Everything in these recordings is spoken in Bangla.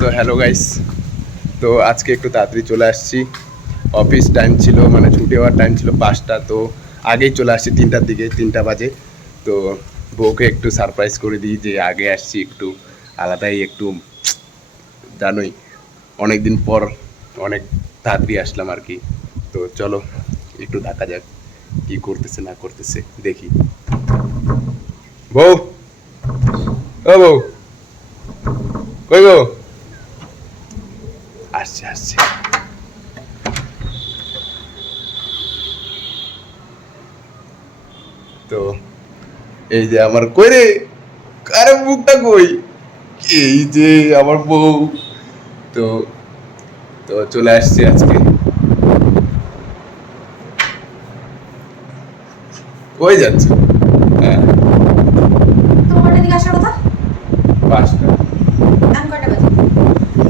তো হ্যালো গাইস, তো আজকে একটু তাড়াতাড়ি চলে আসছি। অফিস টাইম ছিল, মানে ছুটি হওয়ার টাইম ছিল 5টা, তো আগেই চলে আসছি 3টার দিকে, 3টা বাজে। তো বউকে একটু সারপ্রাইজ করে দিই যে আগে আসছি, একটু আলাদাই, একটু জানোই অনেক দিন পর অনেক তাড়াতাড়ি আসলাম আর কি। তো চলো একটু দেখা যাক কি করতেছে না করতেছে, দেখি। বউ, ও বউ, কই বউ? আসছে আসছে। তো এই যে আমার, কই রে, আরে মুখটা কই, এই যে আমার বউ। তো তো চলে আসছে আজকে। কই যাচ্ছে? হ্যাঁ, তোমার এদিকে আসার কথা। 5টা। এখন কয়টা বাজে?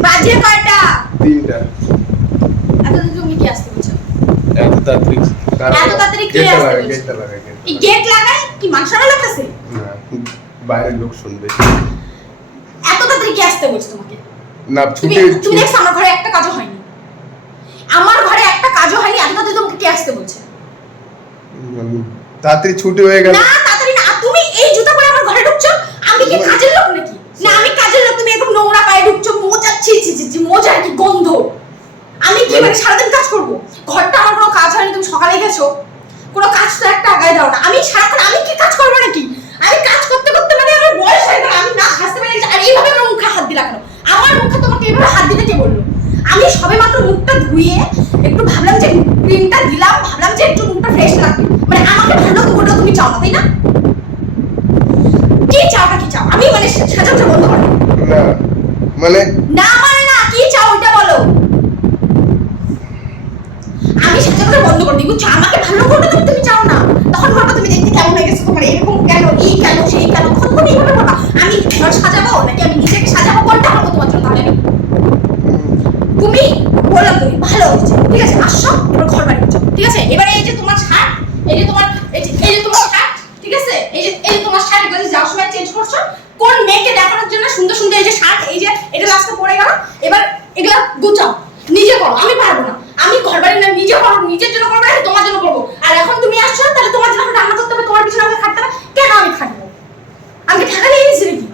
বাজে কয়টা? 3টা। এতদিন তুমি কি আসতে বলছো? এত তাড়াতাড়ি? এত তাড়াতাড়ি কি গেটটা আসতে লাগাই, বলছো? গেটটা লাগাই, এই গেট লাগাই কি মাংসরা লাগতেছে? না, বাইরের লোক শুনবে। এত তাড়াতাড়ি কি আসতে বলছো তোমাকে? না, তুমি ছুটি তুমি দেখছ আমার ঘরে একটা কাজও হয়নি। আমার ঘরে একটা কাজও হয়নি, এত তাড়াতাড়ি তোমাকে কি আসতে বলছে? তাড়াতাড়ি ছুটি হয়ে গেল। না তাড়াতাড়ি না, তুমি এই জুতা পরে আমার ঘরে ঢুকছো, আমি কি কাজের লোক নাকি? না আমি কাজের লোক, তুমি এরকম নোংরা পায়ে ঢুকছো, মোজা ছি ছি ছি, মোজার কি গন্ধ। আমি কি মানে সারাদিন কাজ করব? ঘরটা আমার কোনো কাজ হয়নি, তুমি সকালে গেছো, কোনো কাজ তো একটা আগায় দাও না। আমি সারাক্ষণ আমি কি কাজ করবো নাকি? আমি কাজ করতে করতে মানে আমার বয়স হয়ে গেল, আমি না হাসতে পারি না। আর এইভাবে আমার মুখে হাত দিলা কেন? আমার মুখে তোমাকে এইভাবে হাত দিতে কে বললো? আমি সবেমাত্র মুখটা ধুয়ে একটু ভাবলাম যে ক্রিমটা দিলাম, ভাবলাম যে একটু মুখটা ফ্রেশ লাগবে, মানে আমাকে ভালো করতে তুমি চাও না, তাই না? কি চাওটা কি চাও? আমি মানে সাজাতে বন্ধ করো না মানে, না মানে না, কি চাও ওইটা বলো। আমি সাজাতে বন্ধ করে দিব, আমাকে ভালো করতে তুমি চাও না, তখন বলবো তুমি দেখতে কেমন হয়ে গেছো, তোমার এরকম কেন, এই কেন, সেই কেন, তখন তুমি এইভাবে বলবা। আমি ঘর সাজাবো নাকি আমি নিজেকে সাজাবো, কোনটা করবো তোমার জন্য? তাহলে তুমি বললাম তুমি ভালো হচ্ছে, ঠিক আছে, আসছো এবার ঘর বাড়ি করছো, ঠিক আছে। এবারে এই যে তোমার শার্ট, এই যে তোমার এই যে তোমার শার্ট, ঠিক আছে, এই যে তোমার শার্ট, এগুলো যাওয়ার সময় চেঞ্জ করছো কোন মেয়েকে দেখানোর জন্য? সুন্দর সুন্দর এই যে শার্ট, এই যে এটা লাস্টে পড়ে গেল, এবার এগুলা গুছাও, নিজে করো, আমি পারবো না। আমি ঘর বাড়ি না, নিজে করো, নিজের জন্য করবো না, তোমার জন্য করবো। আর এখন তুমি আসছো, তাহলে তোমার জন্য রান্না করতে হবে, তোমার পিছনে আমাকে খাটতে হবে কেন? আমি খাটবো? আমি টাকা নিয়ে নিয়েছি নাকি?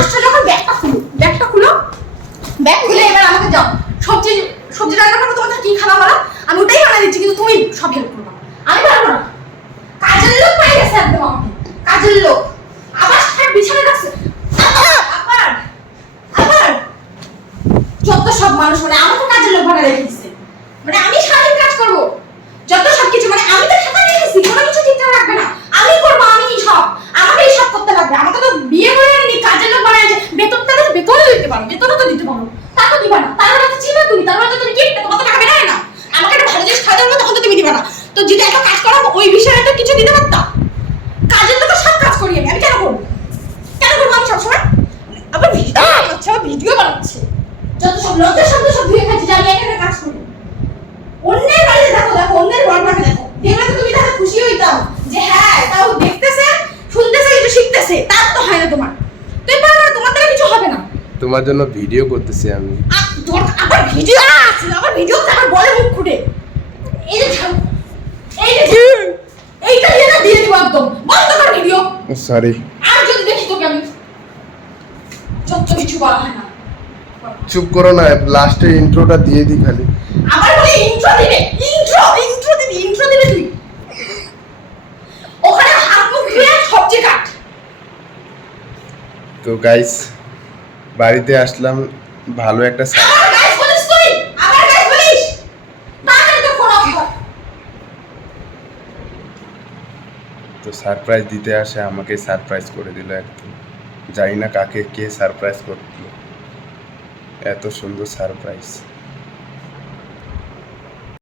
আসছো যখন ব্যাগটা খুলো, ব্যাগটা খুলো, ব্যাগ খুলে এবার আমাকে যাও সবজি সবজি রান্না করো, তোমার কি খাওয়া বলো, আমি ওটাই বানিয়ে দিচ্ছি, কিন্তু তুমি সব হেল্প করবা, আমি পারবো না। কাজের লোক পাই গেছে একদম আমাকে, কাজের লোক। আবার শার্ট বিছানায় রাখছে, আবার আবার যত সব মানুষ মানে আমাকে কাজের লোক বানিয়ে রেখেছে, মানে আমি সারাদিন কাজ করব, যত সব কিছু মানে আমি তো ঠাকা রেখেছি, কোনো কিছু ঠিকঠাক রাখবে না, আমি করবো, আমি সব, আমাকে সব করতে লাগবে। আমাকে তো বিয়ে করে আনি কাজের লোক বানিয়েছে, বেতনটা তো বেতনও দিতে পারো, বেতনও তো দিতে পারো, তা তো দিবা না। তার মানে তো চিনা তুমি, তার মানে তো তুমি কি তোমার তো টাকা বেরায় না। আমাকে একটা ভালো জিনিস খাওয়া দাও, তখন তো তুমি দিবা না। তো যদি এত কাজ করো ওই বিষয়ে তো কিছু দিতে পারতাম। কাজের লোক সব কাজ করি আমি কেন করবো? কেন করবো আমি সবসময়? আবার ভিডিও বানাচ্ছে, আবার ভিডিও বানাচ্ছে, যত সব লজ্জা শব্দ সব ধুয়ে খাচ্ছি, জানি এখানে কাজ করি। অন্যের বাড়িতে দেখো, দেখো অন্যের বড়টাকে দেখো, দেখলে তো তুমি তাহলে খুশি হইতাম যে হ্যাঁ তাও দেখতেছে, শুনতেছে, কিছু শিখতেছে। তার তো হয় না তোমার, তুই পারো না, তোমার দ্বারা কিছু হবে না। তোমার জন্য ভিডিও করতেছি আমি। আবার ভিডিও আছে, আবার ভিডিও আবার বলে মুখ ফুটে, এই যে এই যে এইটা দিয়ে না দিয়ে দিব একদম, বন্ধ কর ভিডিও। সরি। আর যদি দেখি তোকে আমি, যত কিছু বলা হয় না। চুপ করো না, লাস্টে ইন্ট্রোটা দিয়ে দিই খালি। আবার বলে ইন্ট্রো দিবে, ইন্ট্রো দিবে তুই ওখানে হাত মুখ ধুয়ে সবজি কাট। তো গাইস, বাড়িতে আসলাম, ভালো একটা আবার গাইস বলিস তুই, আবার গাইস বলিস, তাড়াতাড়ি তো ফোন অফ কর। তো সারপ্রাইজ দিতে আসে, আমাকে সারপ্রাইজ করে দিল একদম। জানি না কাকে কে সারপ্রাইজ করলো, এত সুন্দর সারপ্রাইজ।